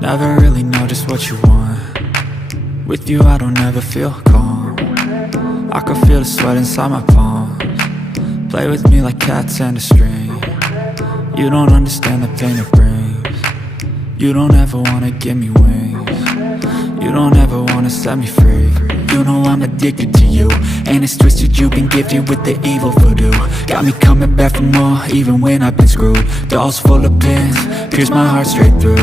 Never really know just what you want. With you I don't ever feel calm. I can feel the sweat inside my palms. Play with me like cats and a string. You don't understand the pain it brings. You don't ever wanna give me wings. You don't ever wanna set me free. You know I'm addicted to you, and it's twisted, you've been gifted with the evil voodoo. Got me coming back for more, even when I've been screwed. Dolls full of pins, pierce my heart straight through.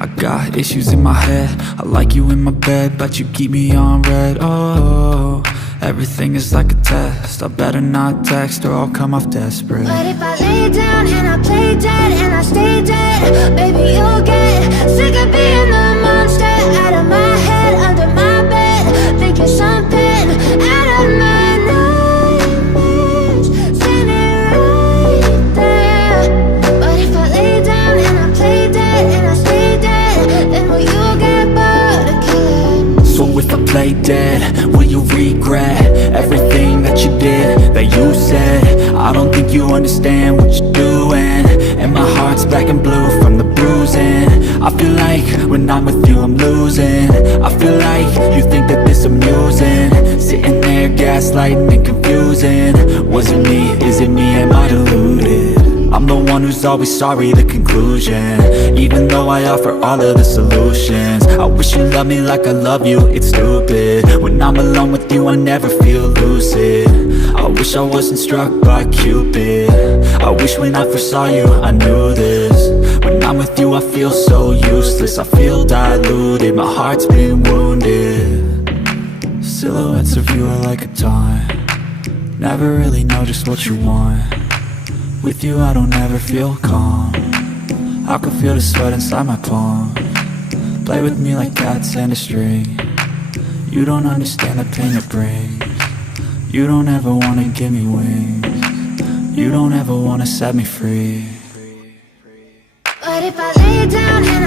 I got issues in my head, I like you in my bed, but you keep me on red. Oh, everything is like a test, I better not text or I'll come off desperate. But if I lay down and I play dead and I stay dead, baby you'll get sick of being the monster out of my head, under my bed, thinking something out of my nightmares, standing right there. But if I lay down and I play dead and I stay dead, then will you get bored of killing? So if I play dead, will you regret everything that you did, that you said? I don't think you understand what you're doing, and my heart's black and blue from the bruising. I feel like when I'm with you I'm losing. I feel like you think that this amusing, sitting there gaslighting and confusing. Was it me? Is it me? Am I deluded? I'm the one who's always sorry, the conclusion, even though I offer all of the solutions. I wish you loved me like I love you, it's stupid. When I'm alone with you I never feel lucid. I wish I wasn't struck by Cupid. I wish when I first saw you I knew this. When I'm with you I feel so useless, I feel diluted, my heart's been wounded. Silhouettes of you are like a taunt. Never really know just what you want. With you I don't ever feel calm. I can feel the sweat inside my palms. Play with me like cats and a string. You don't understand the pain it brings. You don't ever wanna give me wings. You don't ever wanna set me free. But if I lay down and